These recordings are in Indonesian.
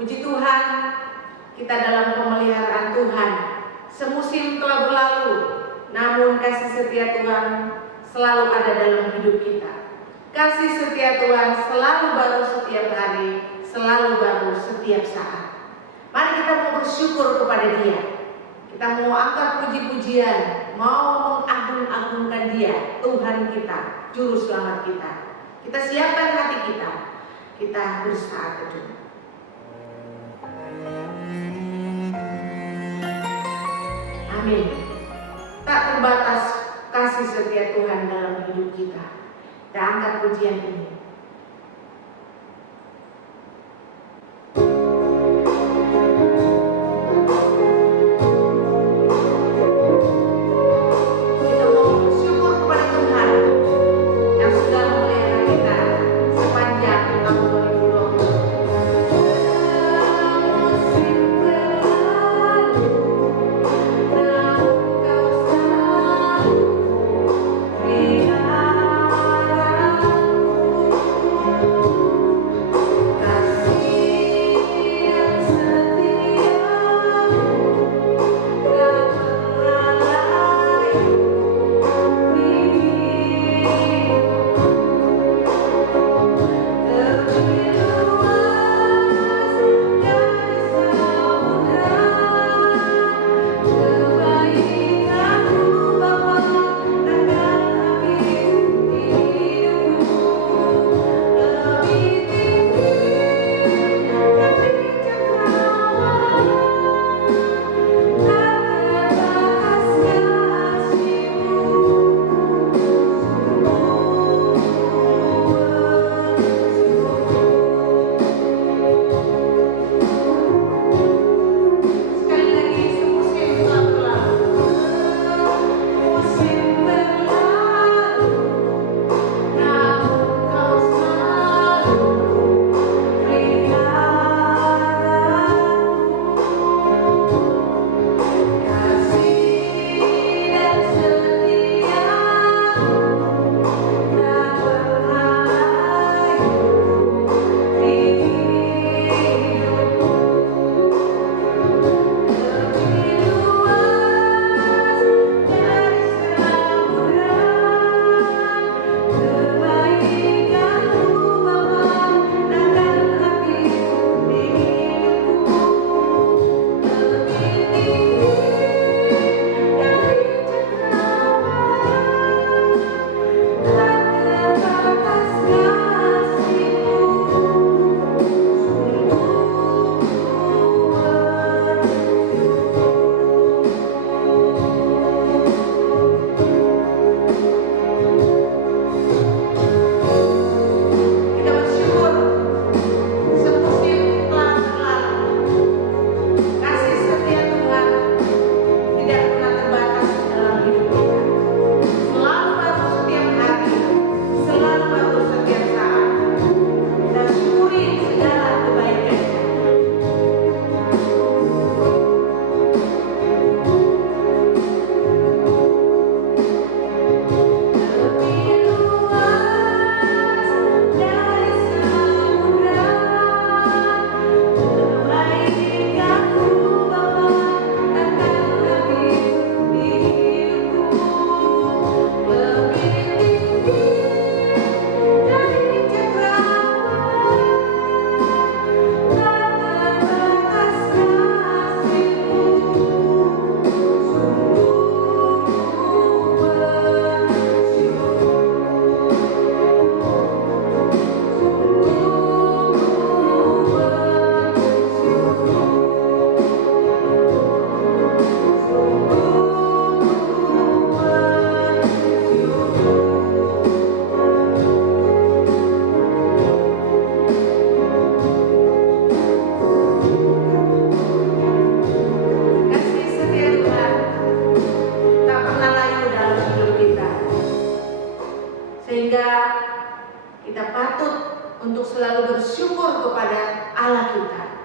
Puji Tuhan, kita dalam pemeliharaan Tuhan. Semusim telah berlalu, namun kasih setia Tuhan selalu ada dalam hidup kita. Kasih setia Tuhan selalu baru setiap hari, selalu baru setiap saat. Mari kita mau bersyukur kepada Dia. Kita mau angkat puji-pujian, mau mengagung-agungkan Dia, Tuhan kita, Juru Selamat kita. Kita siapkan hati kita, kita bersaat teduh. Amin. Tak terbatas kasih setia Tuhan dalam hidup kita. Kita angkat pujian ini.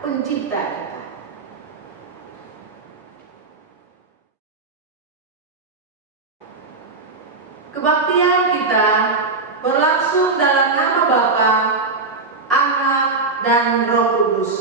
Pencipta kita. Kebaktian kita berlangsung dalam nama Bapa, Anak, dan Roh Kudus.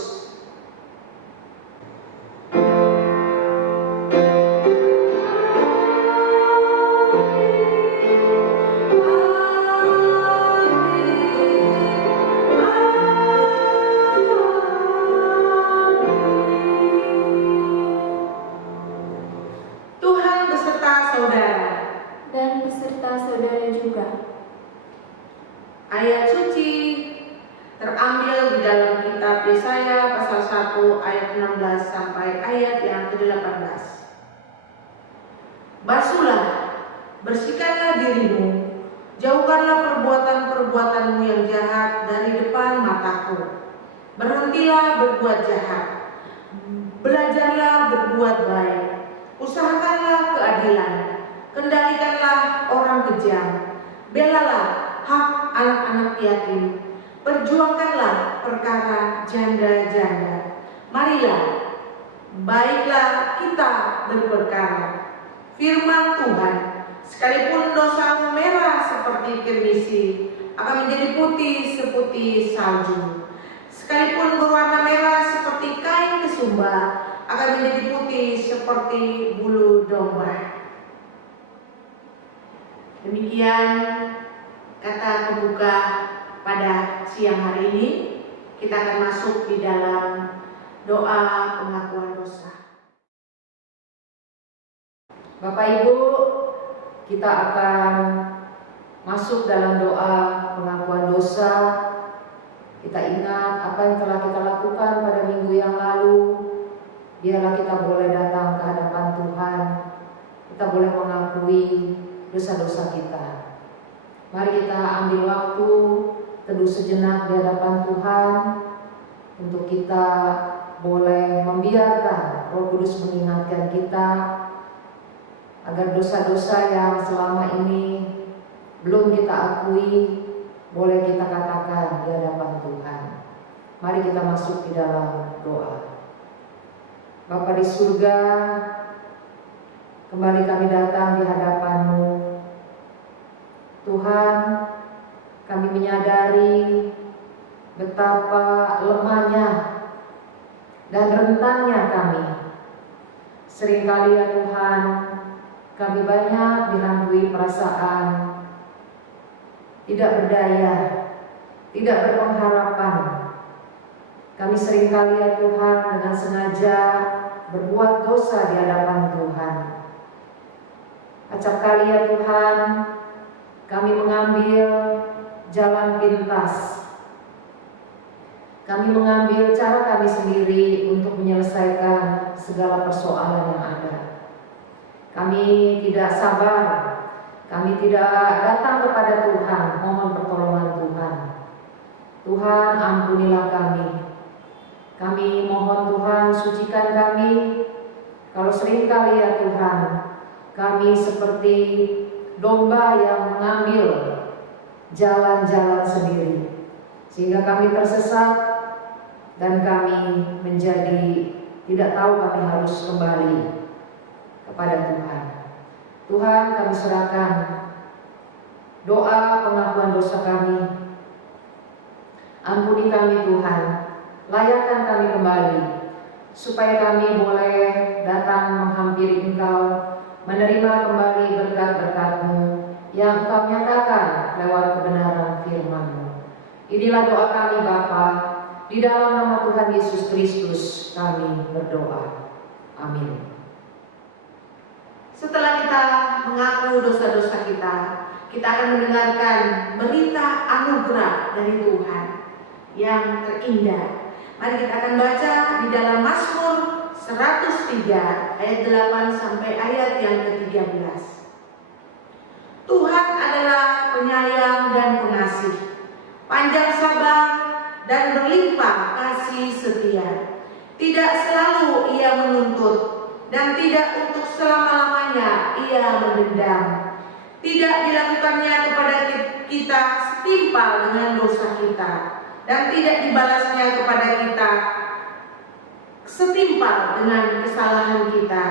1 ayat 16 sampai ayat yang ke-18. Basuhlah, bersihkanlah dirimu, jauhkanlah perbuatan-perbuatanmu yang jahat dari depan mataku. Berhentilah berbuat jahat, belajarlah berbuat baik, usahakanlah keadilan, kendalikanlah orang kejam, belalah hak anak-anak yatim, perjuangkanlah perkara janda-janda. Marilah, baiklah kita berperkara. Firman Tuhan, sekalipun dosamu merah seperti kirmisi, akan menjadi putih seputih salju. Sekalipun berwarna merah seperti kain kesumba, akan menjadi putih seperti bulu domba. Demikian kata pembuka pada siang hari ini. Kita akan masuk di dalam doa pengakuan dosa. Bapak Ibu, kita akan masuk dalam doa pengakuan dosa. Kita ingat apa yang telah kita lakukan pada minggu yang lalu. Biarlah kita boleh datang ke hadapan Tuhan. Kita boleh mengakui dosa-dosa kita. Mari kita ambil waktu teduh sejenak di hadapan Tuhan untuk kita boleh membiarkan Roh Kudus mengingatkan kita agar dosa-dosa yang selama ini belum kita akui boleh kita katakan di hadapan Tuhan. Mari kita masuk di dalam doa. Bapa di surga, kembali kami datang di hadapan-Mu. Tuhan, kami menyadari betapa lemahnya dan rentannya kami. Seringkali ya Tuhan, kami banyak dihantui perasaan tidak berdaya, tidak berpengharapan. Kami seringkali ya Tuhan dengan sengaja berbuat dosa di hadapan Tuhan. Acap kali ya Tuhan, kami mengambil jalan pintas. Kami mengambil cara kami sendiri untuk menyelesaikan segala persoalan yang ada. Kami tidak sabar, kami tidak datang kepada Tuhan mohon pertolongan Tuhan. Tuhan, ampunilah kami. Kami mohon Tuhan, sucikan kami. Kalau seringkali ya Tuhan, kami seperti domba yang mengambil jalan-jalan sendiri, sehingga kami tersesat dan kami menjadi tidak tahu kami harus kembali kepada Tuhan. Tuhan, kami serahkan doa pengakuan dosa kami. Ampuni kami Tuhan, layakkan kami kembali, supaya kami boleh datang menghampiri Engkau, menerima kembali berkat-berkat-Mu yang Engkau nyatakan lewat kebenaran firman-Mu. Inilah doa kami Bapa, di dalam nama Tuhan Yesus Kristus kami berdoa. Amin. Setelah kita mengaku dosa-dosa kita, kita akan mendengarkan berita anugerah dari Tuhan yang terindah. Mari kita akan baca di dalam Mazmur 103 ayat 8 sampai ayat yang ke-13. Tuhan adalah penyayang dan pengasih, panjang sabar dan berlimpah kasih setia. Tidak selalu ia menuntut dan tidak untuk selama-lamanya ia mendendam. Tidak dilakukannya kepada kita setimpal dengan dosa kita, dan tidak dibalasnya kepada kita setimpal dengan kesalahan kita.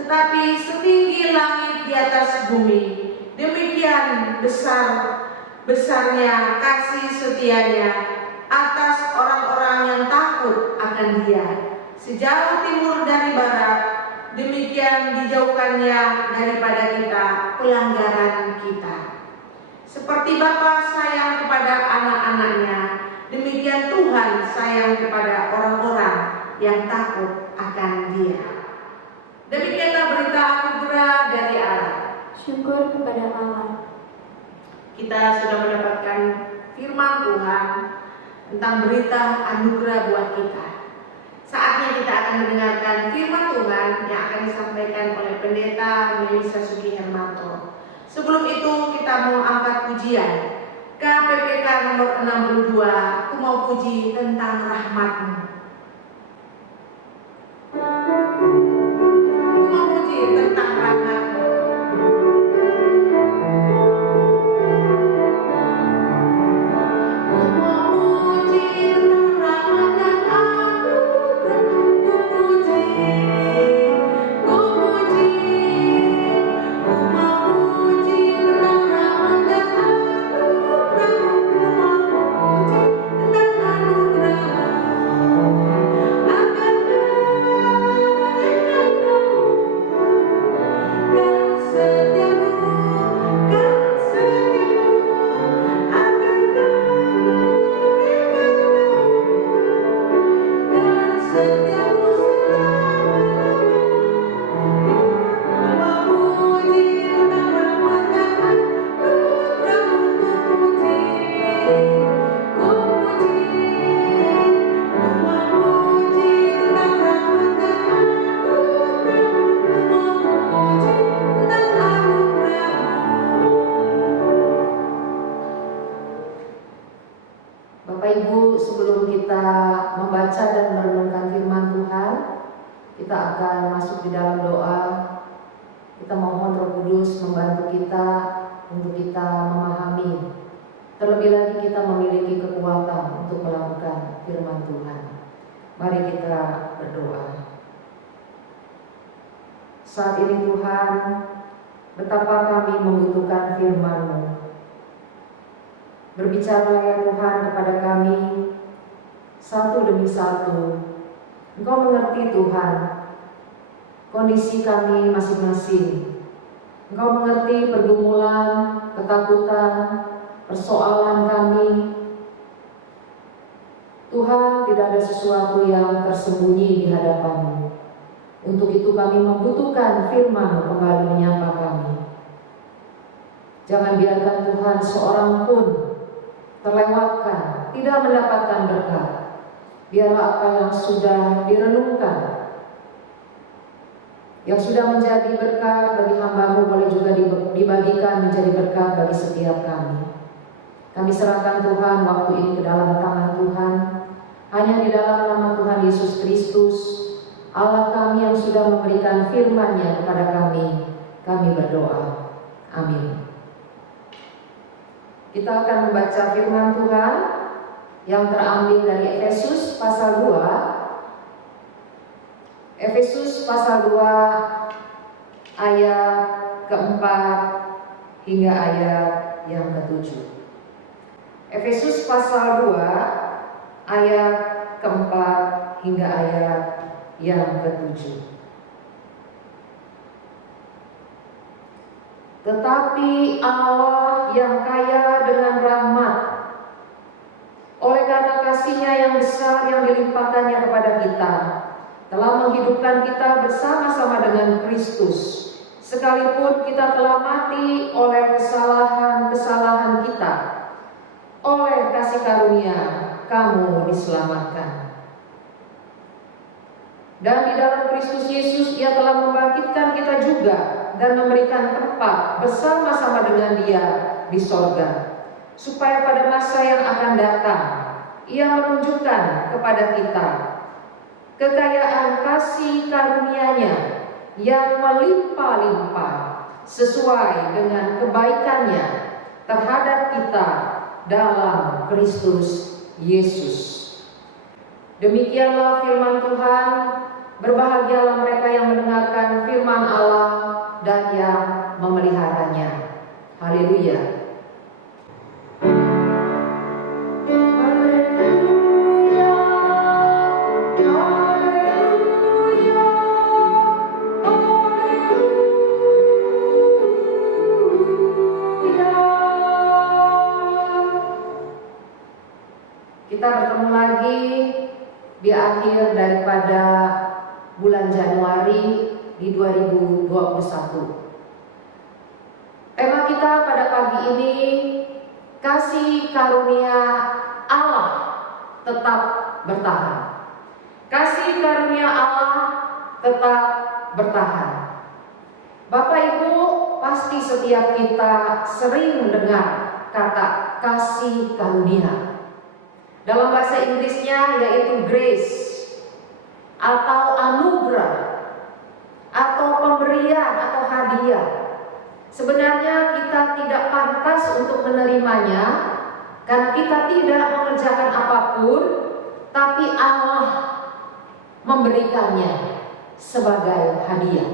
Tetapi setinggi langit di atas bumi, demikian besarnya kasih setianya atas orang-orang yang takut akan Dia. Sejauh timur dari barat, demikian dijauhkannya daripada kita pelanggaran kita. Seperti Bapa sayang kepada anak-anaknya, demikian Tuhan sayang kepada orang-orang yang takut akan Dia. Demikianlah berita anugerah dari Allah. Syukur kepada Allah. Kita sudah mendapatkan firman Tuhan tentang berita anugerah buat kita. akan mendengarkan firman Tuhan yang akan disampaikan oleh Pendeta Melisa Sugi Hermanto. Sebelum itu kita mau angkat pujian KPPK nomor 62, Ku Mau Puji Tentang Rahmat-Mu. Ku mau puji tentang rahmat-Mu. Bapak Ibu, sebelum kita membaca dan merenungkan firman Tuhan, kita akan masuk di dalam doa. Kita mohon Roh Kudus membantu kita untuk kita memahami. Terlebih lagi kita memiliki kekuatan untuk melakukan firman Tuhan. Mari kita berdoa. Saat ini Tuhan, betapa kami membutuhkan firman-Mu. Berbicara ya Tuhan kepada kami satu demi satu. Engkau mengerti Tuhan kondisi kami masing-masing. Engkau mengerti pergumulan, ketakutan, persoalan kami. Tuhan, tidak ada sesuatu yang tersembunyi di hadapan-Mu. Untuk itu kami membutuhkan firman kembali menyapa kami. Jangan biarkan Tuhan seorang pun terlewatkan, tidak mendapatkan berkat. Biarlah apa yang sudah direnungkan, yang sudah menjadi berkat bagi hamba-Mu boleh juga dibagikan menjadi berkat bagi setiap kami. Kami serahkan Tuhan waktu ini ke dalam tangan Tuhan. Hanya di dalam nama Tuhan Yesus Kristus, Allah kami yang sudah memberikan firman-Nya kepada kami berdoa. Amin. Kita akan membaca firman Tuhan yang terambil dari Efesus pasal 2. Efesus pasal 2 ayat keempat hingga ayat yang ke-7. Efesus pasal 2 ayat keempat hingga ayat yang ke-7. Tetapi Allah yang kaya dengan rahmat, oleh karena kasih-Nya yang besar yang dilimpahkannya kepada kita, telah menghidupkan kita bersama-sama dengan Kristus, sekalipun kita telah mati oleh kesalahan-kesalahan kita. Oleh kasih karunia kamu diselamatkan. Dan di dalam Kristus Yesus Ia telah membangkitkan kita juga dan memberikan tempat bersama-sama dengan Dia di sorga, supaya pada masa yang akan datang Ia menunjukkan kepada kita kekayaan kasih karunia-Nya yang melimpah-limpah sesuai dengan kebaikan-Nya terhadap kita dalam Kristus Yesus. Demikianlah firman Tuhan. Berbahagialah mereka yang mendengarkan firman Allah dan yang memeliharanya. Haleluya. Kita bertemu lagi di akhir daripada bulan Januari di 2021. Tema kita pada pagi ini, kasih karunia Allah tetap bertahan. Kasih karunia Allah tetap bertahan. Bapak Ibu, pasti setiap kita sering mendengar kata kasih karunia. Dalam bahasa Inggrisnya yaitu grace atau anugerah atau pemberian atau hadiah. Sebenarnya kita tidak pantas untuk menerimanya karena kita tidak mengerjakan apapun, tapi Allah memberikannya sebagai hadiah.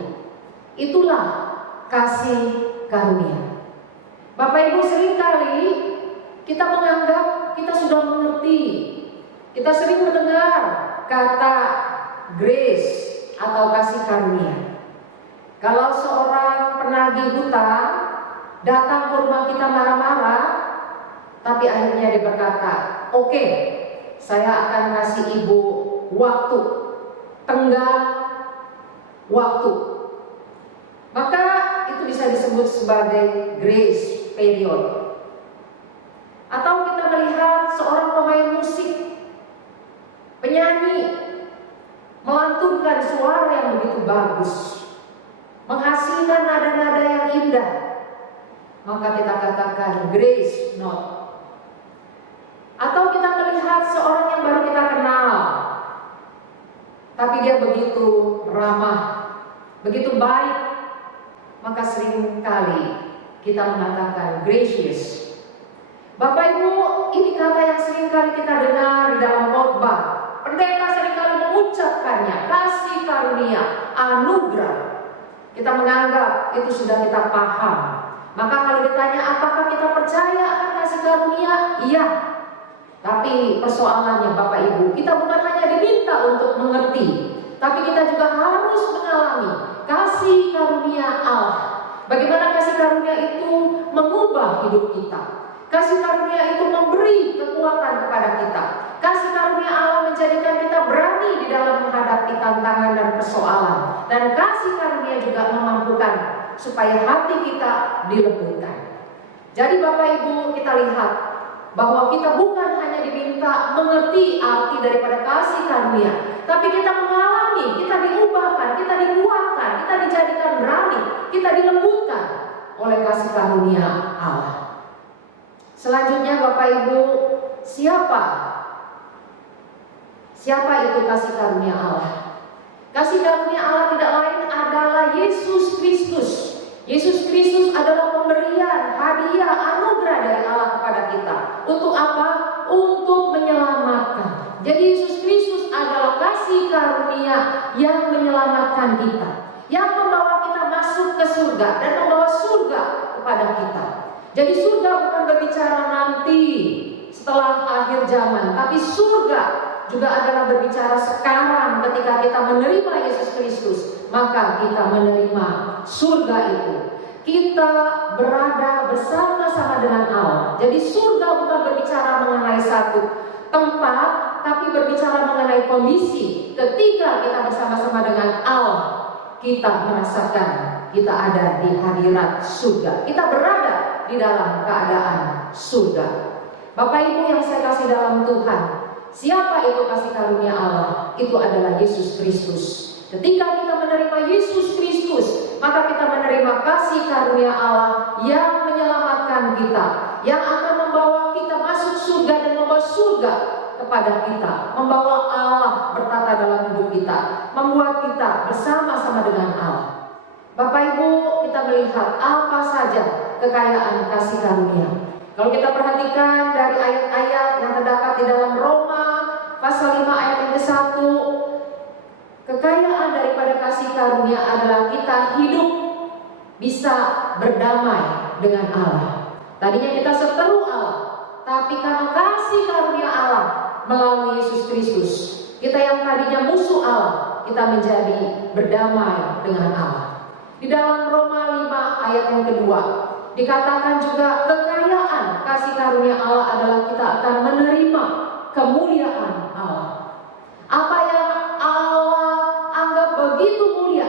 Itulah kasih karunia. Bapak Ibu, seringkali kita menganggap kita sudah mengerti. Kita sering mendengar kata grace atau kasih karunia. Kalau seorang penagih hutang datang ke rumah kita marah-marah, tapi akhirnya dia berkata, "Oke, saya akan kasih ibu waktu, tenggang waktu." Maka itu bisa disebut sebagai grace period. Atau kita melihat seorang pemain musik, penyanyi, melantunkan suara yang begitu bagus, menghasilkan nada-nada yang indah, maka kita katakan grace note. Atau kita melihat seorang yang baru kita kenal, tapi dia begitu ramah, begitu baik, maka sering kali kita mengatakan gracious. Bapak Ibu, ini kata yang sering kali kita dengar di dalam khotbah. Pendeta sering kali mengucapkannya, kasih karunia, anugerah. Kita menganggap itu sudah kita paham. Maka kalau ditanya apakah kita percaya akan kasih karunia? Iya. Tapi persoalannya Bapak Ibu, kita bukan hanya diminta untuk mengerti, tapi kita juga harus mengalami kasih karunia Allah. Bagaimana kasih karunia itu mengubah hidup kita. Kasih karunia itu memberi kekuatan kepada kita. Kasih karunia Allah menjadikan kita berani di dalam menghadapi tantangan dan persoalan. Dan kasih karunia juga memampukan supaya hati kita dilembutkan. Jadi Bapak Ibu, kita lihat bahwa kita bukan hanya diminta mengerti arti daripada kasih karunia, tapi kita mengalami, kita diubahkan, kita dikuatkan, kita dijadikan berani, kita dilembutkan oleh kasih karunia Allah. Selanjutnya Bapak Ibu, siapa itu kasih karunia Allah? Kasih karunia Allah tidak lain adalah Yesus Kristus. Yesus Kristus adalah pemberian, hadiah, anugerah dari Allah kepada kita. Untuk apa? Untuk menyelamatkan. Jadi Yesus Kristus adalah kasih karunia yang menyelamatkan kita, yang membawa kita masuk ke surga dan membawa surga kepada kita. Jadi surga bukan berbicara nanti setelah akhir zaman, tapi surga juga adalah berbicara sekarang ketika kita menerima Yesus Kristus, maka kita menerima surga itu. Kita berada bersama-sama dengan Allah. Jadi surga bukan berbicara mengenai satu tempat, tapi berbicara mengenai kondisi. Ketika kita bersama-sama dengan Allah, kita merasakan kita ada di hadirat surga. Kita berada di dalam keadaan surga. Bapak Ibu yang saya kasih dalam Tuhan, siapa itu kasih karunia Allah? Itu adalah Yesus Kristus. Ketika kita menerima Yesus Kristus, maka kita menerima kasih karunia Allah yang menyelamatkan kita, yang akan membawa kita masuk surga dan membawa surga kepada kita, membawa Allah bertata dalam hidup kita, membuat kita bersama-sama dengan Allah. Bapak Ibu, kita melihat apa saja kekayaan kasih karunia. Kalau kita perhatikan dari ayat-ayat yang terdapat di dalam Roma pasal 5 ayat yang ke-1, kekayaan daripada kasih karunia adalah kita hidup bisa berdamai dengan Allah. Tadinya kita seteru Allah, tapi karena kasih karunia Allah melalui Yesus Kristus, kita yang tadinya musuh Allah, kita menjadi berdamai dengan Allah. Di dalam Roma 5 ayat yang kedua dikatakan juga kekayaan kasih karunia Allah adalah kita akan menerima kemuliaan Allah. Apa yang Allah anggap begitu mulia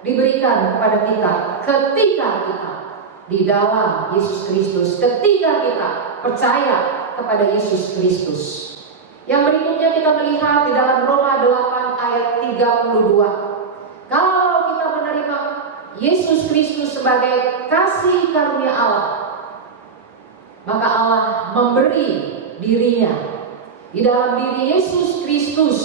diberikan kepada kita ketika kita di dalam Yesus Kristus, ketika kita percaya kepada Yesus Kristus. Yang berikutnya kita melihat di dalam Roma 8 ayat 32. Kalau kita menerima Yesus Kristus sebagai kasih karunia Allah, maka Allah memberi dirinya. Di dalam diri Yesus Kristus,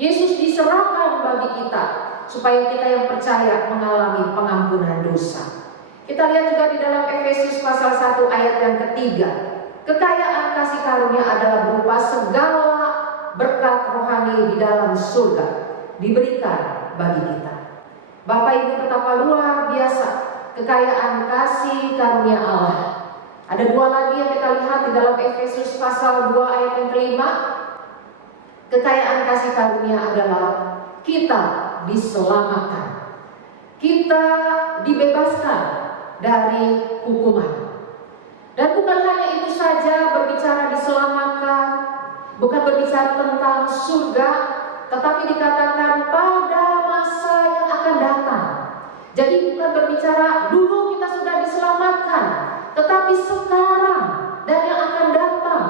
Yesus diserahkan bagi kita supaya kita yang percaya mengalami pengampunan dosa. Kita lihat juga di dalam Efesus pasal 1 ayat yang ketiga. Kekayaan kasih karunia adalah berupa segala berkat rohani di dalam surga diberikan bagi kita. Bapak Ibu, betapa luar biasa kekayaan kasih karunia Allah. Ada dua lagi yang kita lihat di dalam Efesus pasal 2 ayat yang kelima. Kekayaan kasih karunia adalah kita diselamatkan. Kita dibebaskan dari hukuman. Dan bukan hanya itu saja berbicara diselamatkan, bukan berbicara tentang surga, tetapi dikatakan pada masa yang akan datang. Jadi bukan berbicara dulu kita sudah diselamatkan, tetapi sekarang dan yang akan datang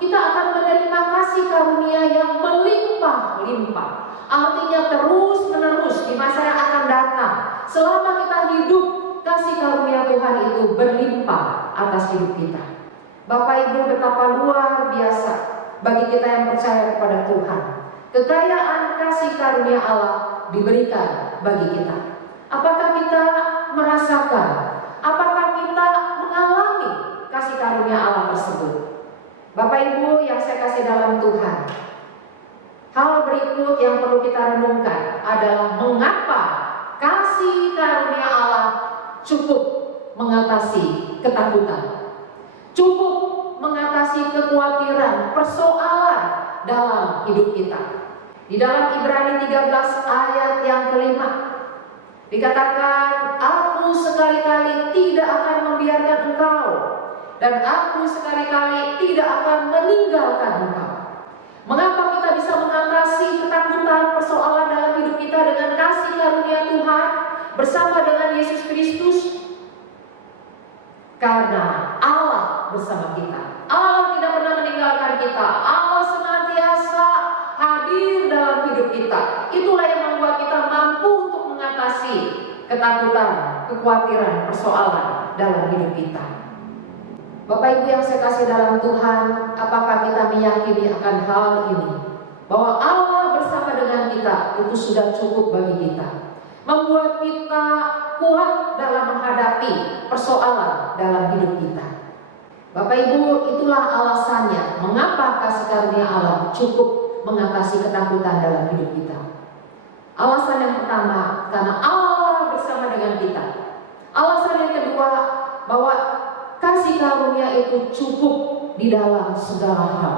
kita akan menerima kasih karunia yang melimpah-limpah. Artinya terus menerus di masa yang akan datang. Selama kita hidup, kasih karunia Tuhan itu berlimpah atas hidup kita. Bapak Ibu, betapa luar biasa bagi kita yang percaya kepada Tuhan. Kekayaan kasih karunia Allah diberikan bagi kita. Apakah kita merasakan? Apakah kita mengalami kasih karunia Allah tersebut? Bapak Ibu yang saya kasih dalam Tuhan, hal berikut yang perlu kita renungkan adalah mengapa kasih karunia Allah cukup mengatasi ketakutan, cukup mengatasi kekhawatiran, persoalan dalam hidup kita. Di dalam Ibrani 13 ayat yang kelima dikatakan, aku sekali-kali tidak akan membiarkan engkau, dan aku sekali-kali tidak akan meninggalkan engkau. Mengapa kita bisa mengatasi ketakutan, persoalan dalam hidup kita dengan kasih karunia Tuhan bersama dengan Yesus Kristus? Karena Allah bersama kita. Allah tidak pernah meninggalkan kita. Allah senantiasa hadir dalam hidup kita. Itulah yang membuat kita mampu untuk mengatasi ketakutan, kekhawatiran, persoalan dalam hidup kita. Bapak Ibu yang saya kasih dalam Tuhan, apakah kita meyakini akan hal ini? Bahwa Allah bersama dengan kita itu sudah cukup bagi kita, membuat kita kuat dalam menghadapi persoalan dalam hidup kita. Bapak Ibu, itulah alasannya mengapa kasih karunia Allah cukup mengatasi ketakutan dalam hidup kita. Alasan yang pertama, karena Allah bersama dengan kita. Alasan yang kedua, bahwa kasih karunia itu cukup di dalam segala hal.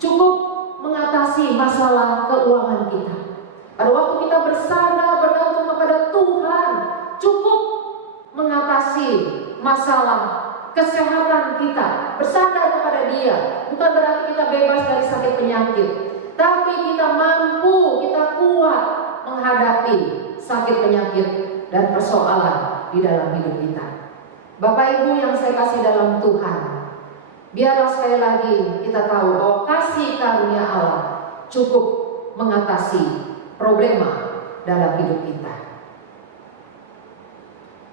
Cukup mengatasi masalah keuangan kita. Pada waktu kita bersandar bergantung kepada Tuhan, cukup mengatasi masalah kesehatan kita. Bersandar kepada Dia bukan berarti kita bebas dari sakit penyakit, tapi kita mampu, kita kuat menghadapi sakit penyakit dan persoalan di dalam hidup kita. Bapak Ibu yang saya kasih dalam Tuhan, biarlah sekali lagi kita tahu bahwa kasih karunia Allah cukup mengatasi problema dalam hidup kita.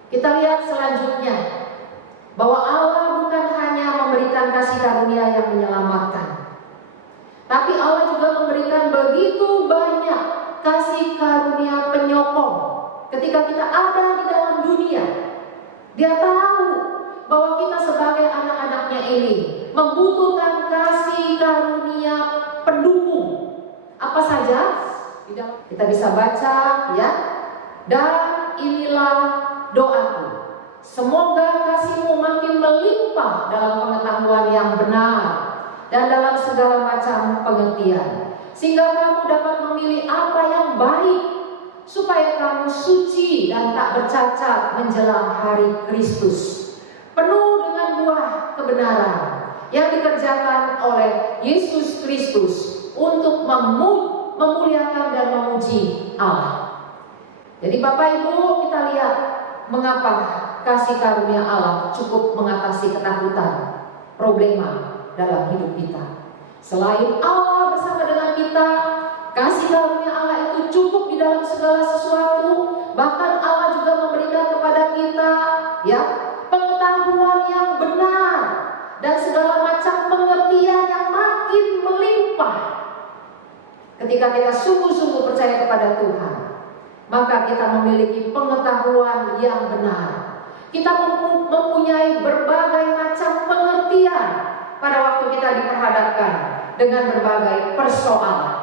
Kita lihat selanjutnya bahwa Allah bukan hanya memberikan kasih karunia yang menyelamatkan, tapi Allah juga memberikan begitu banyak kasih karunia penyokong. Ketika kita ada di dalam dunia, Dia tahu bahwa kita sebagai anak-anaknya ini membutuhkan kasih karunia pendukung. Apa saja? Kita bisa baca ya. Dan inilah doaku, semoga kasih-Mu makin melimpah dalam pengetahuan yang benar dan dalam segala macam pengertian, sehingga kamu dapat memilih apa yang baik, supaya kamu suci dan tak bercacat menjelang hari Kristus, penuh dengan buah kebenaran yang dikerjakan oleh Yesus Kristus untuk memuliakan dan memuji Allah. Jadi Bapak Ibu, kita lihat mengapa kasih karunia Allah cukup mengatasi ketakutan, problema dalam hidup kita. Selain Allah bersama dengan kita, kasih karunia Allah itu cukup di dalam segala sesuatu. Bahkan Allah juga memberikan kepada kita ya pengetahuan yang benar dan segala macam pengertian yang makin melimpah. Ketika kita sungguh-sungguh percaya kepada Tuhan, maka kita memiliki pengetahuan yang benar. Kita mempunyai berbagai macam pengertian pada waktu kita diperhadapkan dengan berbagai persoalan.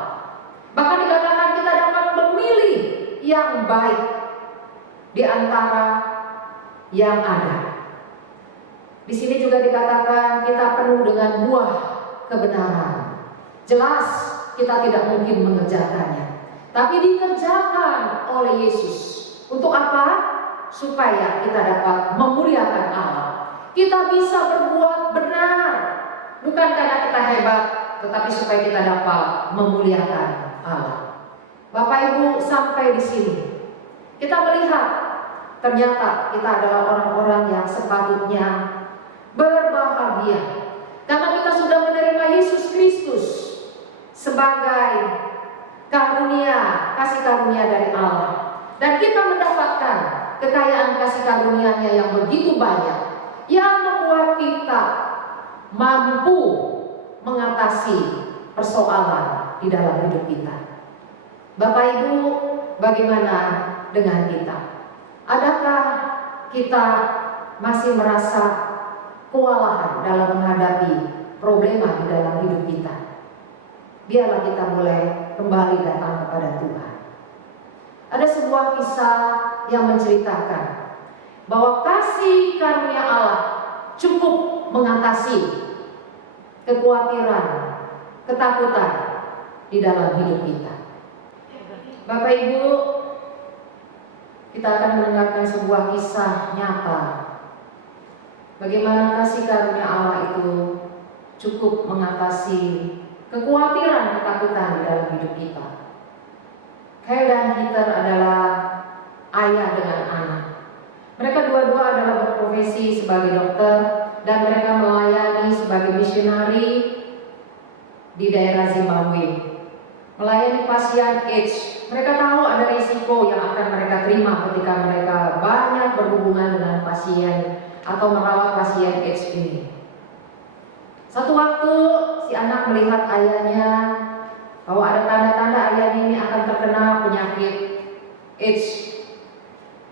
Bahkan dikatakan kita dapat memilih yang baik di antara yang ada. Di sini juga dikatakan kita penuh dengan buah kebenaran. Jelas kita tidak mungkin mengerjakannya, tapi dikerjakan oleh Yesus. Untuk apa? Supaya kita dapat memuliakan Allah. Kita bisa berbuat benar, bukan karena kita hebat, tetapi supaya kita dapat memuliakan Allah. Bapak Ibu, sampai di sini kita melihat ternyata kita adalah orang-orang yang sepatutnya berbahagia karena kita sudah menerima Yesus Kristus sebagai karunia, kasih karunia dari Allah, dan kita mendapatkan kekayaan kasih karunia-Nya yang begitu banyak yang membuat kita mampu mengatasi persoalan di dalam hidup kita. Bapak Ibu, bagaimana dengan kita? Adakah kita masih merasa kewalahan dalam menghadapi problema di dalam hidup kita? Biarlah kita mulai kembali datang kepada Tuhan. Ada sebuah kisah yang menceritakan bahwa kasih karunia Allah cukup mengatasi kekhawatiran, ketakutan di dalam hidup kita. Bapak Ibu, kita akan mendengarkan sebuah kisah nyata bagaimana kasih karunia Allah itu cukup mengatasi kekhawatiran, ketakutan di dalam hidup kita. Kyle dan Heather adalah ayah dengan anak. Mereka dua-dua adalah berprofesi sebagai dokter dan mereka melayani sebagai misionari di daerah Zimbabwe, melayani pasien AIDS. Mereka tahu ada risiko yang akan mereka terima ketika mereka banyak berhubungan dengan pasien atau merawat pasien AIDS ini. Satu waktu si anak melihat ayahnya bahwa ada tanda-tanda ayahnya ini akan terkena penyakit AIDS.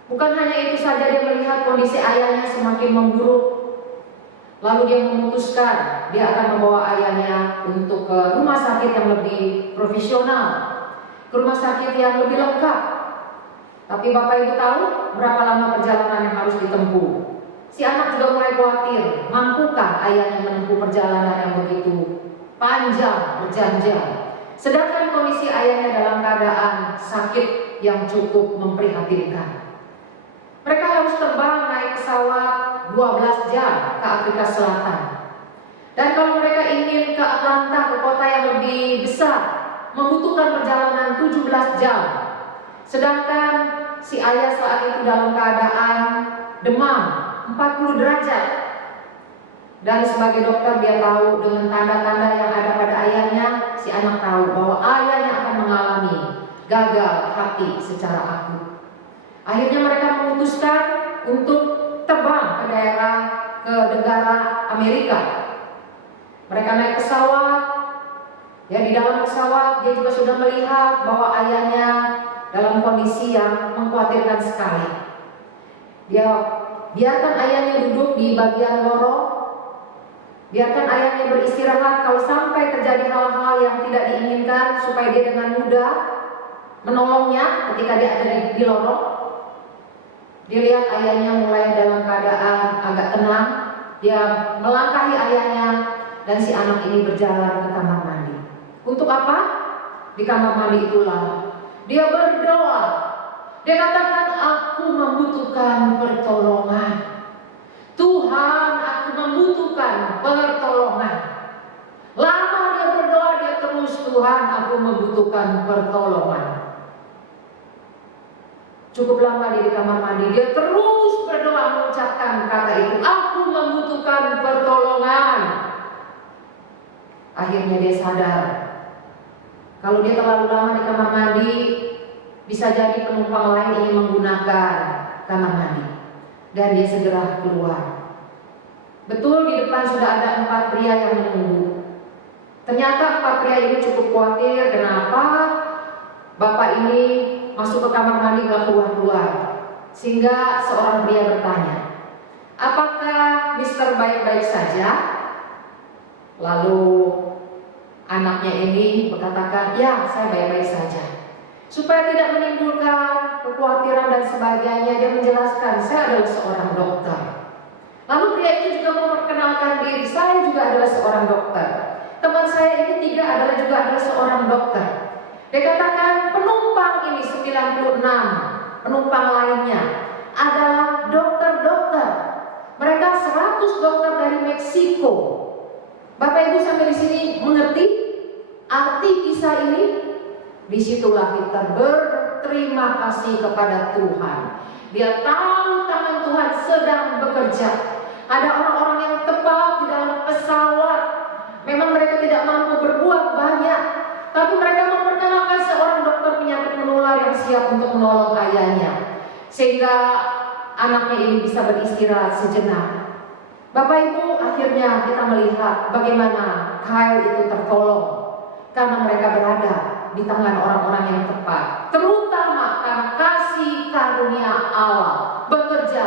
Bukan hanya itu saja, dia melihat kondisi ayahnya semakin memburuk. Lalu dia memutuskan dia akan membawa ayahnya untuk ke rumah sakit yang lebih profesional, ke rumah sakit yang lebih lengkap. Tapi Bapak Ibu tahu berapa lama perjalanan yang harus ditempuh? Si anak juga mulai khawatir, mampukah ayahnya menempuh perjalanan yang begitu panjang, berjam-jam? Sedangkan kondisi ayahnya dalam keadaan sakit yang cukup memprihatinkan. Mereka harus terbang naik pesawat 12 jam ke Afrika Selatan. Dan kalau mereka ingin ke Atlanta, ke kota yang lebih besar, membutuhkan perjalanan 17 jam. Sedangkan si ayah saat itu dalam keadaan demam 40 derajat. Dan sebagai dokter dia tahu dengan tanda-tanda yang ada pada ayahnya, si anak tahu bahwa ayahnya akan mengalami gagal hati secara akut. Akhirnya mereka memutuskan untuk terbang ke negara Amerika. Mereka naik pesawat. Ya, di dalam pesawat dia juga sudah melihat bahwa ayahnya dalam kondisi yang mengkhawatirkan sekali. Dia biarkan ayahnya duduk di bagian lorong. Biarkan ayahnya beristirahat kalau sampai terjadi hal-hal yang tidak diinginkan, supaya dia dengan mudah menolongnya ketika dia ada di lorong. Dia lihat ayahnya mulai dalam keadaan agak tenang. Dia melangkahi ayahnya dan si anak ini berjalan ke kamar mandi. Untuk apa? Di kamar mandi itulah dia berdoa. Dia katakan, aku membutuhkan pertolongan. Tuhan, aku membutuhkan pertolongan. Lama dia berdoa, dia terus, Tuhan, aku membutuhkan pertolongan. Cukup lama dia di kamar mandi, dia terus berdoa mengucapkan kata itu, aku membutuhkan pertolongan. Akhirnya dia sadar kalau dia terlalu lama di kamar mandi, bisa jadi penumpang lain ingin menggunakan kamar mandi, dan dia segera keluar. Betul, di depan sudah ada 4 pria yang menunggu. Ternyata 4 pria ini cukup khawatir kenapa bapak ini masuk ke kamar mandi gak keluar-keluar. Sehingga seorang pria bertanya, apakah Mister baik-baik saja? Lalu anaknya ini berkatakan, ya saya baik-baik saja. Supaya tidak menimbulkan kekhawatiran dan sebagainya, dia menjelaskan, saya adalah seorang dokter. Lalu pria itu juga memperkenalkan diri, saya juga adalah seorang dokter. Teman saya ini 3 juga adalah seorang dokter. Dia katakan penumpang ini 96 penumpang lainnya adalah dokter-dokter. Mereka 100 dokter dari Meksiko. Bapak Ibu sampai di sini mengerti arti kisah ini? Disitulah kita berterima kasih kepada Tuhan. Dia tahu tangan Tuhan sedang bekerja. Ada orang-orang yang tepat di dalam pesawat. Memang mereka tidak mampu berbuat banyak, tapi mereka memperkenalkan seorang dokter penyakit menular yang siap untuk menolong ayahnya, sehingga anaknya ini bisa beristirahat sejenak. Bapak Ibu, akhirnya kita melihat bagaimana Kyle itu tertolong karena mereka berada di tangan orang-orang yang tepat, terutama karena kasih karunia Allah bekerja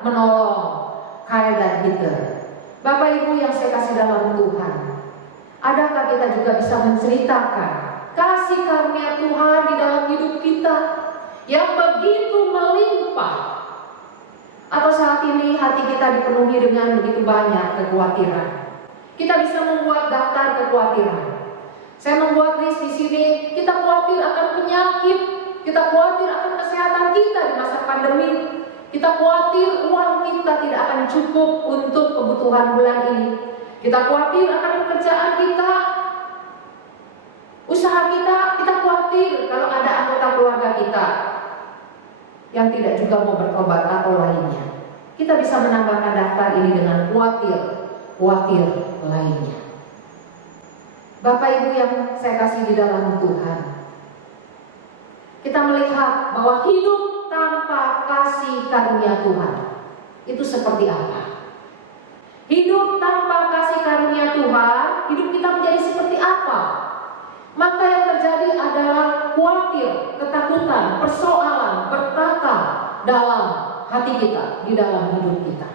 menolong Kyle dan Heather. Bapak Ibu yang saya kasih dalam Tuhan, adakah kita juga bisa menceritakan kasih karunia Tuhan di dalam hidup kita yang begitu melimpah? Atau saat ini hati kita dipenuhi dengan begitu banyak kekhawatiran? Kita bisa membuat daftar kekhawatiran. Saya membuat list di sini. Kita khawatir akan penyakit, kita khawatir akan kesehatan kita di masa pandemi, kita khawatir uang kita tidak akan cukup untuk kebutuhan bulan ini, kita khawatir akan pekerjaan kita, usaha kita khawatir kalau ada anggota keluarga kita yang tidak juga mau bertobat atau lainnya. Kita bisa menambahkan daftar ini dengan khawatir lainnya. Bapak Ibu yang saya kasih di dalam Tuhan, kita melihat bahwa hidup tanpa kasih karunia Tuhan itu seperti apa? Hidup tanpa kasih karunia Tuhan, hidup kita menjadi seperti apa? Maka yang terjadi adalah khawatir, ketakutan, persoalan bertata dalam hati kita, di dalam hidup kita.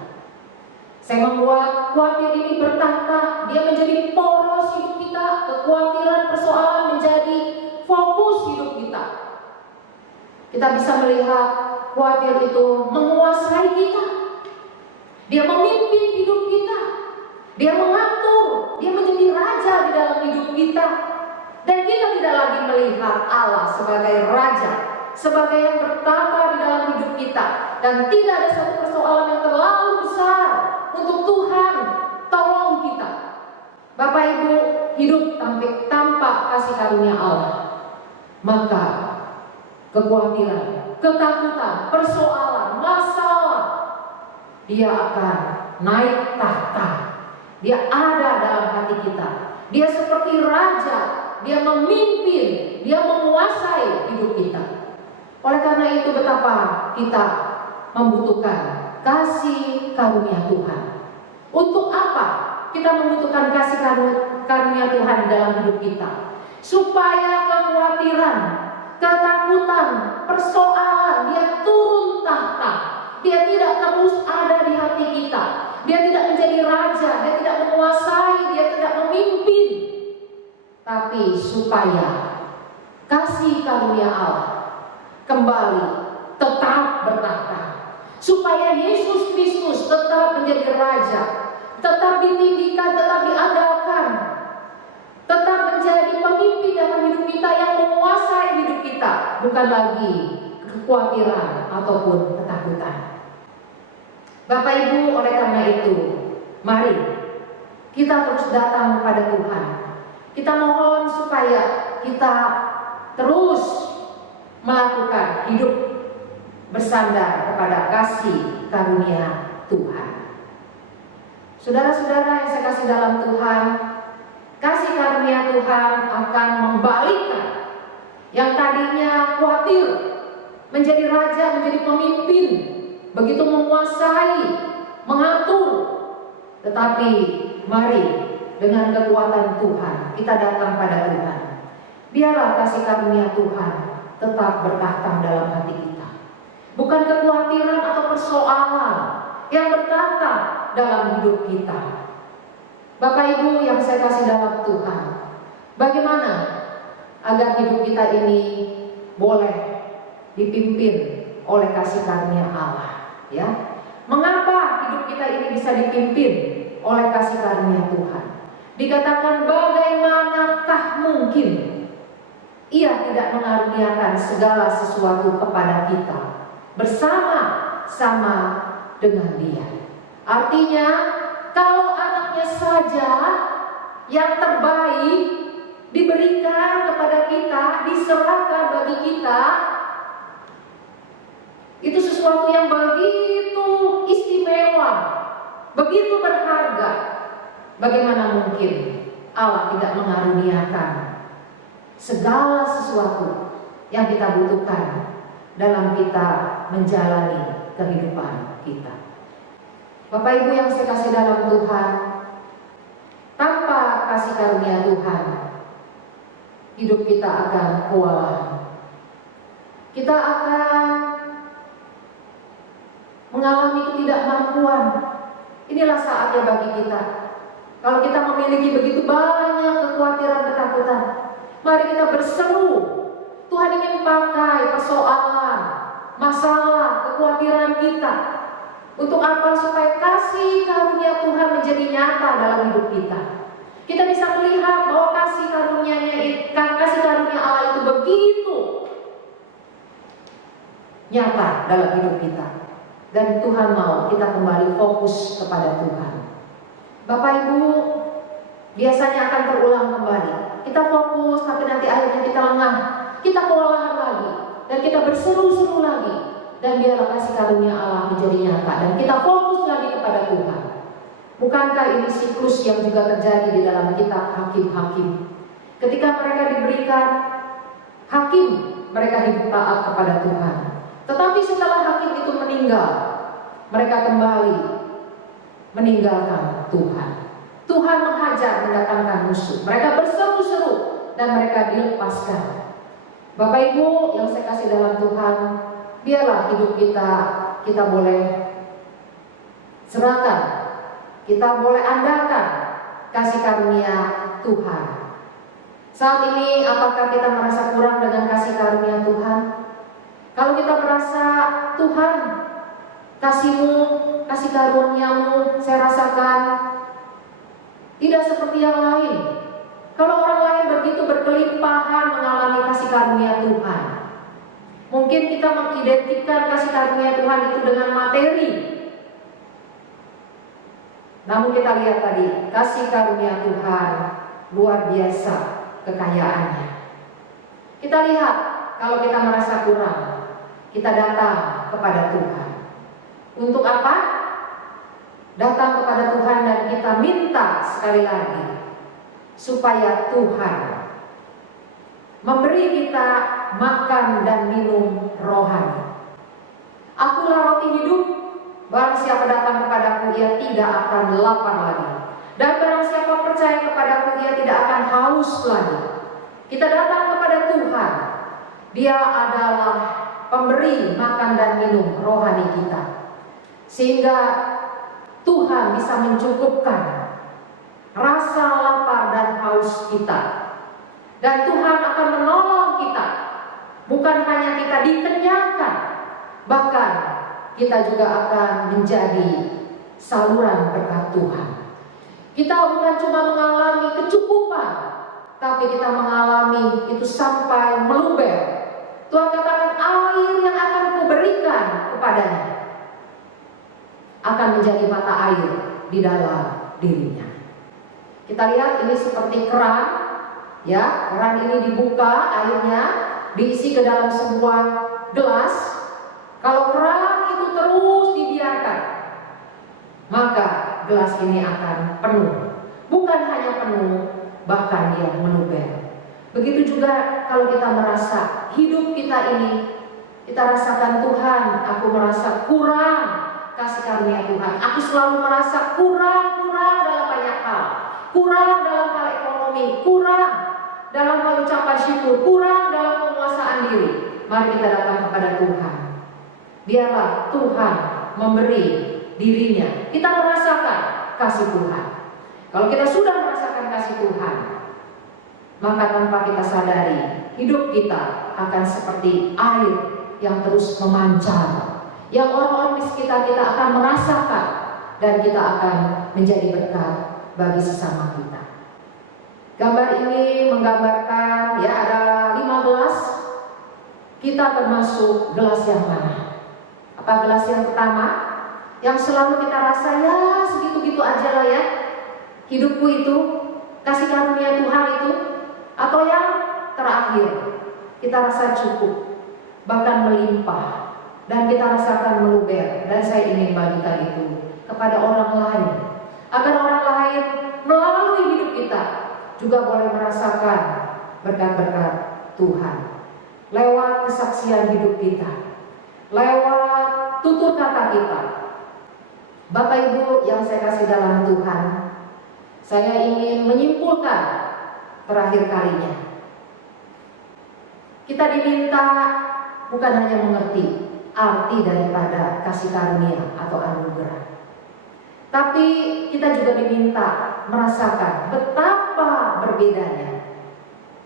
Saya membuat khawatir ini bertata, dia menjadi poros hidup kita, kekhawatiran, persoalan menjadi fokus hidup kita. Kita bisa melihat khawatir itu menguasai kita. Dia memimpin hidup kita, dia mengatur, dia menjadi raja di dalam hidup kita. Dan kita tidak lagi melihat Allah sebagai raja, sebagai yang bertata di dalam hidup kita. Dan tidak ada satu persoalan yang terlalu besar untuk Tuhan tolong kita. Bapak Ibu, hidup tanpa kasih karunia Allah, maka kekhawatiran, ketakutan, persoalan, masalah, dia akan naik tahta. Dia ada dalam hati kita. Dia seperti raja, dia memimpin, dia menguasai hidup kita. Oleh karena itu betapa kita membutuhkan kasih karunia Tuhan. Untuk apa kita membutuhkan kasih karunia Tuhan di dalam hidup kita? Supaya kekhawatiran, ketakutan, persoalan dia turun tahta. Dia tidak terus ada di hati kita. Dia tidak menjadi raja, dia tidak menguasai, dia tidak memimpin. Tapi supaya kasih karunia Allah kembali tetap bertahta. Supaya Yesus Kristus tetap menjadi raja, tetap ditinggikan, tetap diandalkan, tetap menjadi pemimpin dalam hidup kita yang menguasai hidup kita, bukan lagi kekhawatiran ataupun ketakutan. Bapak Ibu, oleh karena itu, mari kita terus datang kepada Tuhan. Kita mohon supaya kita terus melakukan hidup bersandar kepada kasih karunia Tuhan. Saudara-saudara yang saya kasih dalam Tuhan, Kasih karunia Tuhan akan membalikkan yang tadinya khawatir menjadi raja, menjadi pemimpin, begitu menguasai, mengatur. Tetapi mari dengan kekuatan Tuhan kita datang pada Tuhan. Biarlah kasih karunia Tuhan tetap berkatang dalam hati kita. Bukan kekhawatiran atau persoalan yang berkata dalam hidup kita. Bapak Ibu yang saya kasih dalam Tuhan, bagaimana agar hidup kita ini boleh dipimpin oleh kasih karunia Allah, ya? Mengapa hidup kita ini bisa dipimpin oleh kasih karunia Tuhan? Dikatakan bagaimanakah mungkin Ia tidak mengaruniakan segala sesuatu kepada kita bersama-sama dengan Dia. Artinya, kalau anaknya saja yang terbaik diberikan kepada kita, diserahkan bagi kita, itu sesuatu yang begitu istimewa, begitu berharga. Bagaimana mungkin Allah tidak mengaruniakan segala sesuatu yang kita butuhkan dalam kita menjalani kehidupan kita. Bapak Ibu yang saya kasih dalam Tuhan, tanpa kasih karunia Tuhan, hidup kita akan kewalahan. Kita akan mengalami ketidakmampuan. Inilah saatnya bagi kita. Kalau kita memiliki begitu banyak kekhawatiran, ketakutan, mari kita berseru. Tuhan ingin pakai persoalan, masalah, kekhawatiran kita. Untuk apa? Supaya kasih karunia Tuhan menjadi nyata dalam hidup kita. Kita bisa melihat bahwa kasih karunia Allah itu begitu nyata dalam hidup kita. Dan Tuhan mau kita kembali fokus kepada Tuhan. Bapak Ibu, biasanya akan terulang kembali. Kita fokus tapi nanti akhirnya kita lengah, kita kewalahan lagi, dan kita berseru-seru lagi. Dan biarlah kasih karunia Allah menjadi nyata dan kita fokus lagi kepada Tuhan. Bukankah ini siklus yang juga terjadi di dalam kitab Hakim-Hakim? Ketika mereka diberikan hakim, mereka hidup taat kepada Tuhan. Tetapi setelah hakim itu meninggal, mereka kembali meninggalkan Tuhan. Tuhan menghajar, mendatangkan musuh. Mereka berseru-seru dan mereka dilepaskan. Bapak Ibu yang saya kasih dalam Tuhan, biarlah hidup kita boleh serahkan, kita boleh andalkan kasih karunia Tuhan. Saat ini apakah kita merasa kurang dengan kasih karunia Tuhan? Kalau kita merasa, Tuhan, kasih-Mu, kasih karunia-Mu saya rasakan tidak seperti yang lain. Kalau orang lain begitu berkelimpahan mengalami kasih karunia Tuhan, mungkin kita mengidentikan kasih karunia Tuhan itu dengan materi. Namun kita lihat tadi, kasih karunia Tuhan luar biasa kekayaannya. Kita lihat, kalau kita merasa kurang, kita datang kepada Tuhan. Untuk apa? Datang kepada Tuhan dan kita minta sekali lagi supaya Tuhan memberi kita makan dan minum rohani. Akulah roti hidup, barang siapa datang kepadaku ia tidak akan lapar lagi, dan barang siapa percaya kepadaku ia tidak akan haus lagi. Kita datang kepada Tuhan, Dia adalah pemberi makan dan minum rohani kita, sehingga Tuhan bisa mencukupkan rasa lapar dan haus kita. Dan Tuhan akan menolong kita. Bukan hanya kita dikenyangkan, bahkan kita juga akan menjadi saluran berkat Tuhan. Kita bukan cuma mengalami kecukupan, tapi kita mengalami itu sampai meluber. Tuhan katakan air yang akan kuberikan kepadanya akan menjadi mata air di dalam dirinya. Kita lihat ini seperti keran, ya, keran ini dibuka, airnya diisi ke dalam sebuah gelas. Kalau keran itu terus dibiarkan, maka gelas ini akan penuh. Bukan hanya penuh, bahkan dia meluber. Begitu juga kalau kita merasa hidup kita ini, kita rasakan Tuhan, aku merasa kurang kasih karunia Tuhan. Aku selalu merasa kurang dalam banyak hal. Kurang dalam hal ekonomi, kurang dalam hal ucapan syukur, kurang dalam penguasaan diri. Mari kita datang kepada Tuhan. Biarlah Tuhan memberi dirinya. Kita merasakan kasih Tuhan. Kalau kita sudah merasakan kasih Tuhan, maka tanpa kita sadari, hidup kita akan seperti air yang terus memancar, yang orang-orang di sekitar kita akan merasakan, dan kita akan menjadi berkat bagi sesama kita. Gambar ini menggambarkan, ya, ada 5 gelas. Kita termasuk gelas yang mana? Apa gelas yang pertama? Yang selalu kita rasa, ya segitu-gitu aja lah ya, hidupku itu, kasih karunia Tuhan itu. Atau yang terakhir, kita rasa cukup, bahkan melimpah, dan kita rasakan meluber. Dan saya ingin bagikan itu kepada orang lain, agar orang lain melalui hidup kita juga boleh merasakan berkat-berkat Tuhan lewat kesaksian hidup kita, lewat tutur kata kita. Bapak Ibu yang saya kasih dalam Tuhan, saya ingin menyimpulkan terakhir kalinya, kita diminta bukan hanya mengerti arti daripada kasih karunia atau anugerah, tapi kita juga diminta merasakan betapa berbedanya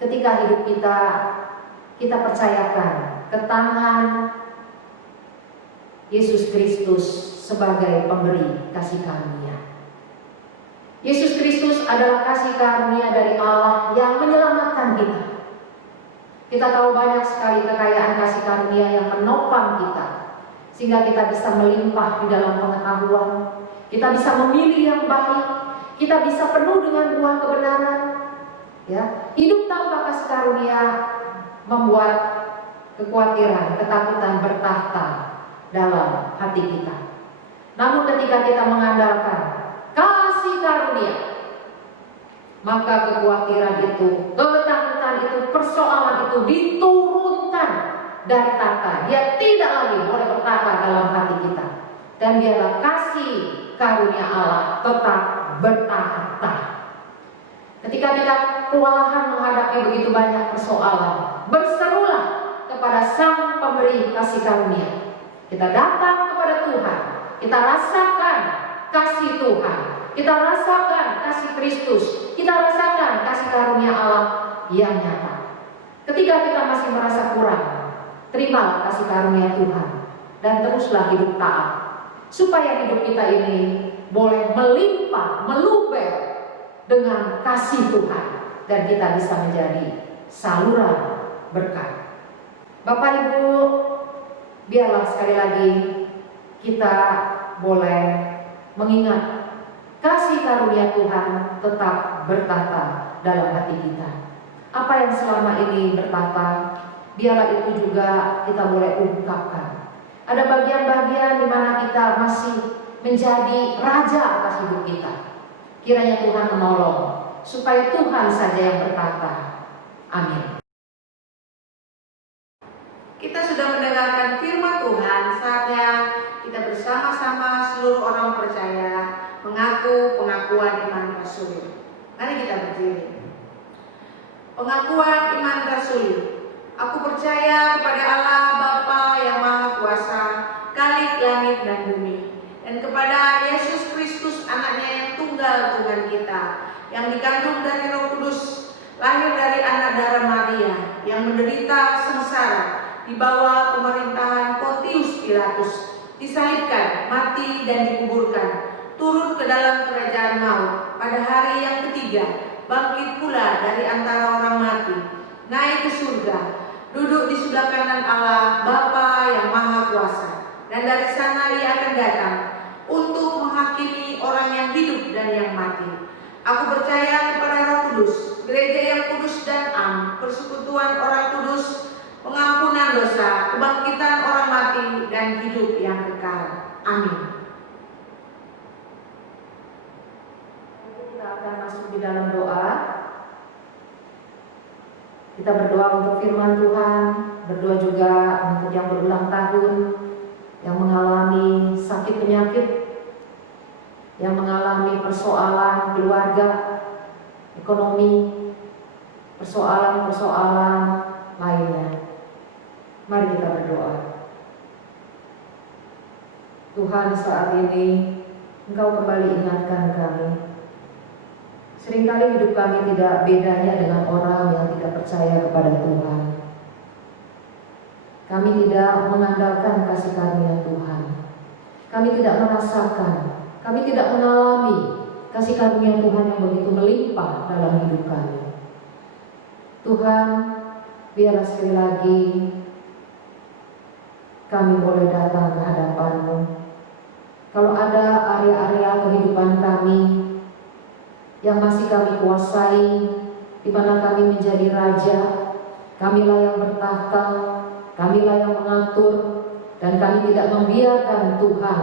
ketika hidup kita percayakan ke tangan Yesus Kristus sebagai pemberi kasih karunia. Yesus Kristus adalah kasih karunia dari Allah yang menyelamatkan kita. Kita tahu banyak sekali kekayaan kasih karunia yang menopang kita, sehingga kita bisa melimpah di dalam pengetahuan, kita bisa memilih yang baik, kita bisa penuh dengan buah kebenaran. Ya, hidup tanpa kasih karunia membuat kekhawatiran, ketakutan bertahta dalam hati kita. Namun ketika kita mengandalkan kasih karunia, maka kekhawatiran itu, ketakutan itu, persoalan itu diturunkan dari tahta. Dia tidak lagi boleh bertahta dalam hati kita. Dan biarlah kasih karunia Allah tetap bertahta. Ketika kita kewalahan menghadapi begitu banyak persoalan, berserulah kepada Sang Pemberi kasih karunia. Kita datang kepada Tuhan, kita rasakan kasih Tuhan, kita rasakan kasih Kristus, kita rasakan kasih karunia Allah yang nyata. Ketika kita masih merasa kurang, terimalah kasih karunia Tuhan dan teruslah hidup taat, supaya hidup kita ini boleh melimpah, meluber dengan kasih Tuhan, dan kita bisa menjadi saluran berkat. Bapak Ibu, biarlah sekali lagi kita boleh mengingat kasih karunia Tuhan tetap bertahta dalam hati kita. Apa yang selama ini bertahta, biarlah itu juga kita boleh ungkapkan. Ada bagian-bagian di mana kita masih menjadi raja atas hidup kita. Kiranya Tuhan menolong supaya Tuhan saja yang bertahta. Amin. Kita sudah mendengarkan firman Tuhan, saatnya kita bersama-sama seluruh orang percaya mengaku pengakuan iman rasuli. Mari kita berdiri. Pengakuan iman rasuli. Aku percaya kepada Allah Bapa yang Maha Kuasa, Khalik langit dan bumi, dan kepada Yesus Kristus anaknya yang tunggal Tuhan kita, yang dikandung dari Roh Kudus, lahir dari anak darah Maria, yang menderita sengsara di bawah pemerintahan Pontius Pilatus, disalibkan, mati dan dikuburkan, turun ke dalam kerajaan maut, pada hari yang ketiga bangkit pula dari antara orang mati, naik ke surga, duduk di sebelah kanan Allah Bapa yang Maha Kuasa, dan dari sana Ia akan datang untuk menghakimi orang yang hidup dan yang mati. Aku percaya kepada Roh Kudus, gereja yang kudus dan am, persekutuan orang kudus, pengampunan dosa, kebangkitan orang mati, dan hidup yang kekal. Amin. Kita akan masuk di dalam doa. kita berdoa untuk firman Tuhan, berdoa juga untuk yang berulang tahun, yang mengalami sakit penyakit, yang mengalami persoalan keluarga, ekonomi, persoalan-persoalan lainnya. Mari kita berdoa. Tuhan, saat ini Engkau kembali ingatkan kami. Seringkali hidup kami tidak bedanya dengan orang yang tidak percaya kepada Tuhan. Kami tidak mengandalkan kasih karunia Tuhan. Kami tidak merasakan, kami tidak mengalami kasih karunia Tuhan yang begitu melimpah dalam hidup kami. Tuhan, biarlah sekali lagi kami boleh datang ke hadapan-Mu. Kalau ada area-area kehidupan kami yang masih kami kuasai, di mana kami menjadi raja, kamilah yang bertahta, kamilah yang mengatur, dan kami tidak membiarkan Tuhan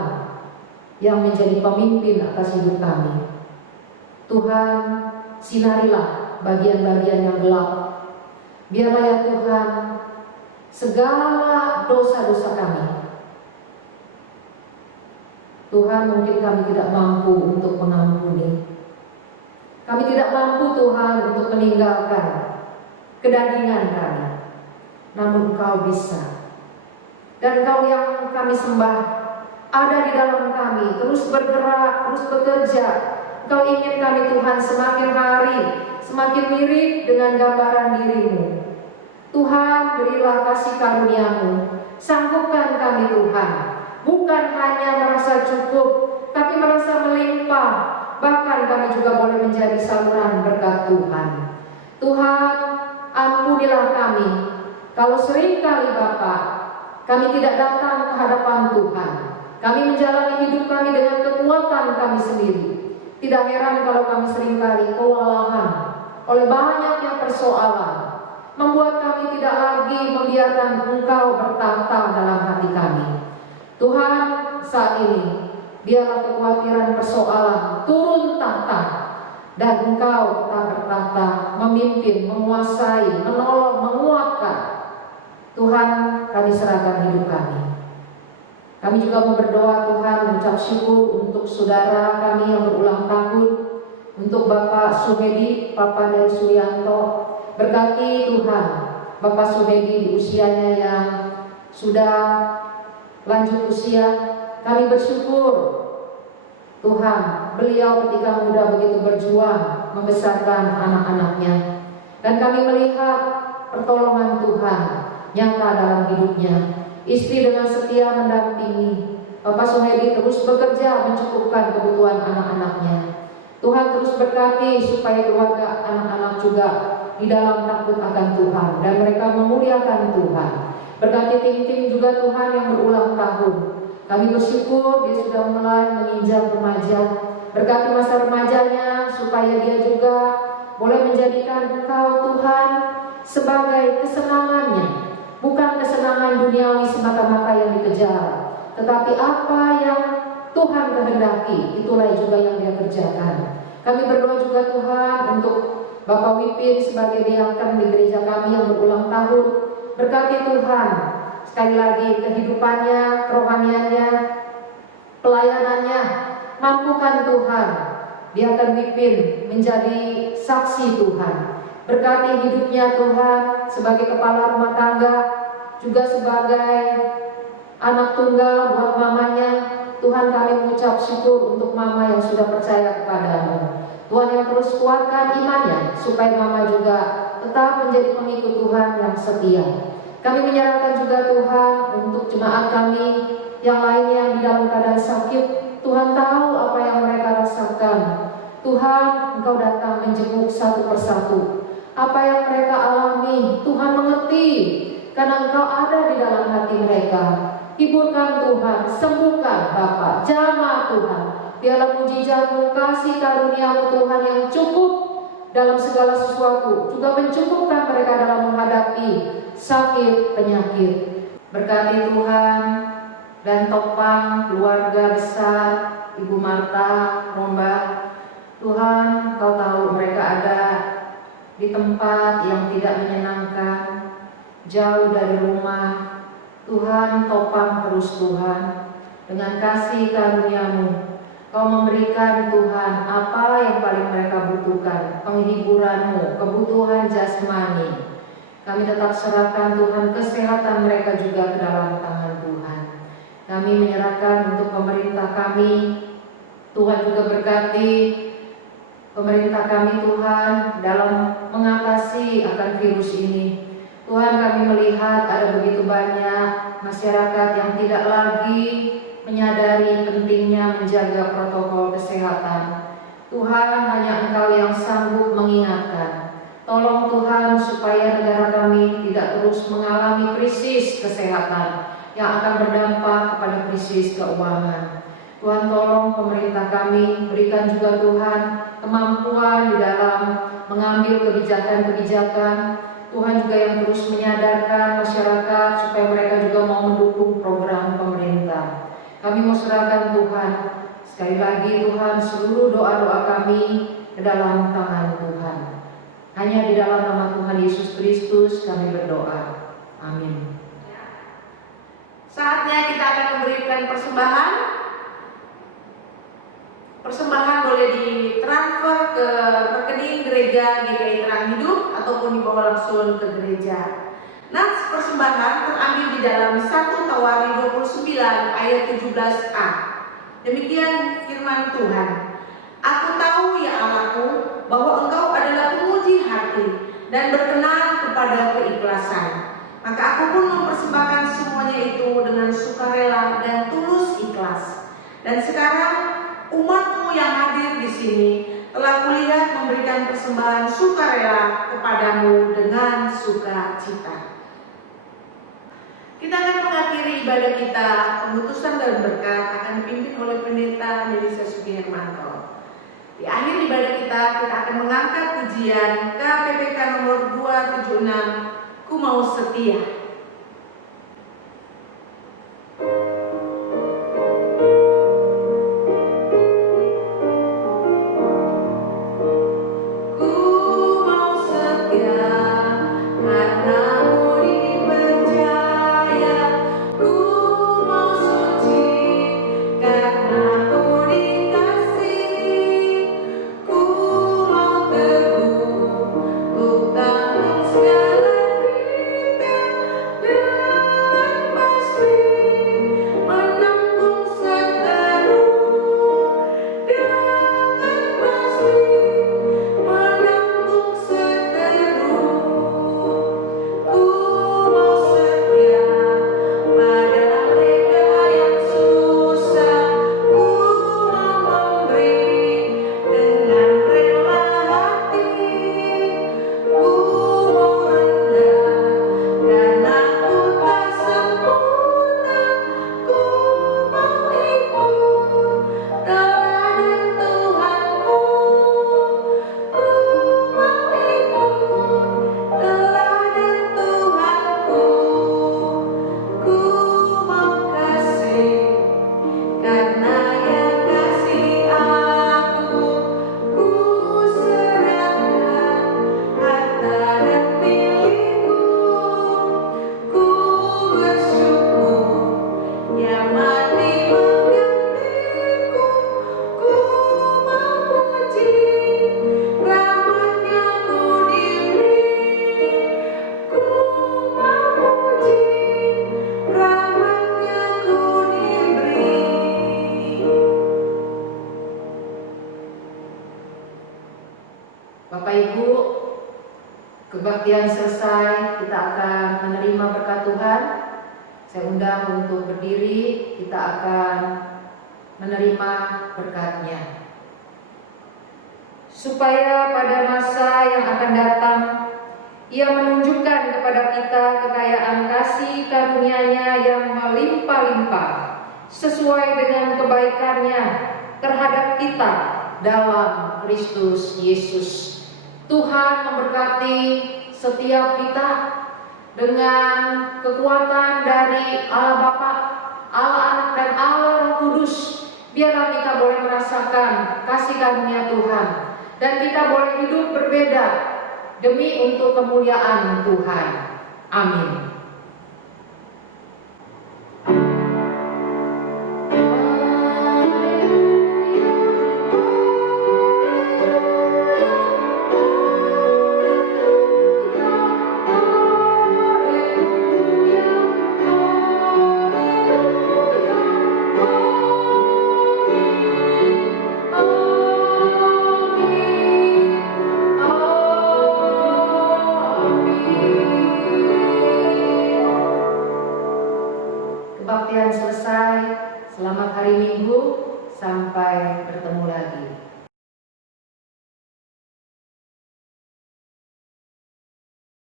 yang menjadi pemimpin atas hidup kami. Tuhan, sinarilah bagian-bagian yang gelap. Biarlah ya Tuhan, segala dosa-dosa kami, Tuhan, mungkin kami tidak mampu untuk mengampuni. Kami tidak mampu Tuhan untuk meninggalkan kedagingan kami, namun Engkau bisa. Dan Engkau yang kami sembah ada di dalam kami, terus bergerak, terus bekerja. Engkau ingin kami Tuhan semakin hari semakin mirip dengan gambaran diri-Mu. Tuhan, berilah kasih karunia-Mu, sanggupkan kami Tuhan, bukan hanya merasa cukup, tapi merasa melimpah. Bahkan kami juga boleh menjadi saluran berkat Tuhan. Tuhan, ampunilah kami kalau seringkali Bapa, kami tidak datang ke hadapan Tuhan. Kami menjalani hidup kami dengan kekuatan kami sendiri. Tidak heran kalau kami seringkali kewalahan oleh banyaknya persoalan, membuat kami tidak lagi membiarkan Engkau bertahta dalam hati kami. Tuhan, saat ini biarlah kekhawatiran persoalan turun tahta, dan Engkau tetap bertahta, memimpin, menguasai, menolong, menguatkan. Tuhan, kami serahkan hidup kami. Kami juga mau berdoa Tuhan, mengucap syukur untuk saudara kami yang berulang tahun, untuk Bapak Suhedi, Papa dari Sulianto. Berkati Tuhan Bapak Suhedi di usianya yang sudah lanjut usia. Kami bersyukur Tuhan, beliau ketika muda begitu berjuang membesarkan anak-anaknya, dan kami melihat pertolongan Tuhan nyata dalam hidupnya. Istri dengan setia mendampingi. Bapak Suhedi terus bekerja mencukupkan kebutuhan anak-anaknya. Tuhan terus berkati supaya keluarga anak-anak juga di dalam takut akan Tuhan, dan mereka memuliakan Tuhan. Berkati tim-tim juga Tuhan yang berulang tahun. Kami bersyukur dia sudah mulai menginjak remaja. Berkati masa remajanya supaya dia juga boleh menjadikan Engkau Tuhan sebagai kesenangannya. Bukan kesenangan duniawi semata-mata yang dikejar, tetapi apa yang Tuhan kehendaki, itulah juga yang dia kerjakan. Kami berdoa juga Tuhan untuk Bapak Wipin sebagai diaken di gereja kami yang berulang tahun. Berkati Tuhan, sekali lagi kehidupannya, kerohaniannya, pelayanannya, mampukan Tuhan diaken Wipin menjadi saksi Tuhan. Berkati hidupnya Tuhan sebagai kepala rumah tangga, juga sebagai anak tunggal buat mamanya. Tuhan, kami mengucap syukur untuk mama yang sudah percaya kepada-Mu. Tuhan yang terus kuatkan imannya supaya mama juga tetap menjadi pengikut Tuhan yang setia. Kami menyerahkan juga Tuhan untuk jemaat kami yang lainnya yang di dalam keadaan sakit. Tuhan tahu apa yang mereka rasakan. Tuhan, Engkau datang menjenguk satu persatu. Apa yang mereka alami, Tuhan mengerti, karena Engkau ada di dalam hati mereka. Hiburkan Tuhan, sembuhkan Bapa, jamah Tuhan. Biarlah mujizat-Mu, kasih karunia-Mu Tuhan yang cukup dalam segala sesuatu, juga mencukupkan mereka dalam menghadapi sakit penyakit. Berkati Tuhan dan topang keluarga besar Ibu Marta, Romba. Tuhan, Kau tahu mereka ada di tempat yang tidak menyenangkan, jauh dari rumah. Tuhan, topang terus Tuhan, dengan kasih karunia-Mu. Kau memberikan Tuhan apa yang paling mereka butuhkan, penghiburan-Mu, kebutuhan jasmani. Kami tetap serahkan Tuhan kesehatan mereka juga ke dalam tangan Tuhan. Kami menyerahkan untuk pemerintah kami. Tuhan juga berkati pemerintah kami Tuhan dalam mengatasi akan virus ini. Tuhan, kami melihat ada begitu banyak masyarakat yang tidak lagi menyadari pentingnya menjaga protokol kesehatan. Tuhan, hanya Engkau yang sanggup mengingatkan. Tolong Tuhan supaya negara kami tidak terus mengalami krisis kesehatan yang akan berdampak kepada krisis keuangan. Tuhan, tolong pemerintah kami, berikan juga Tuhan kemampuan di dalam mengambil kebijakan-kebijakan. Tuhan juga yang terus menyadarkan masyarakat supaya mereka juga mau mendukung program pemerintah. Kami mau serahkan Tuhan, sekali lagi Tuhan, seluruh doa-doa kami ke dalam tangan Tuhan. Hanya di dalam nama Tuhan Yesus Kristus kami berdoa. Amin. Saatnya kita akan memberikan persembahan. Persembahan boleh ditransfer ke rekening gereja GKI Terang Hidup ataupun dibawa langsung ke gereja. Nats persembahan terambil di dalam 1 Tawari 29 ayat 17a. Demikian firman Tuhan. Aku tahu ya Allahku bahwa Engkau adalah penguji hati dan berkenan kepada keikhlasan. Maka aku pun mempersembahkan semuanya itu dengan sukarela dan tulus ikhlas. Dan sekarang umat-Mu yang hadir di sini telah kulihat memberikan persembahan sukarela kepadamu dengan sukacita. Kita akan mengakhiri ibadah kita, pengutusan dan berkat akan dipimpin oleh Pendeta Melisa Sugiharmanto. Di akhir ibadah kita akan mengangkat pujian KPPK nomor 276, Ku Mau Setia. Kebaktian selesai, kita akan menerima berkat Tuhan. Saya undang untuk berdiri, kita akan menerima berkat-Nya. Supaya pada masa yang akan datang, Ia menunjukkan kepada kita kekayaan kasih karunia-Nya yang melimpah-limpah, sesuai dengan kebaikan-Nya terhadap kita dalam Kristus Yesus. Tuhan memberkati setiap kita dengan kekuatan dari Allah Bapa, Allah Anak dan Allah Roh Kudus. Biarlah kita boleh merasakan kasih karunia Tuhan dan kita boleh hidup berbeda demi untuk kemuliaan Tuhan. Amin. Kebaktian selesai. Selamat hari Minggu. Sampai bertemu.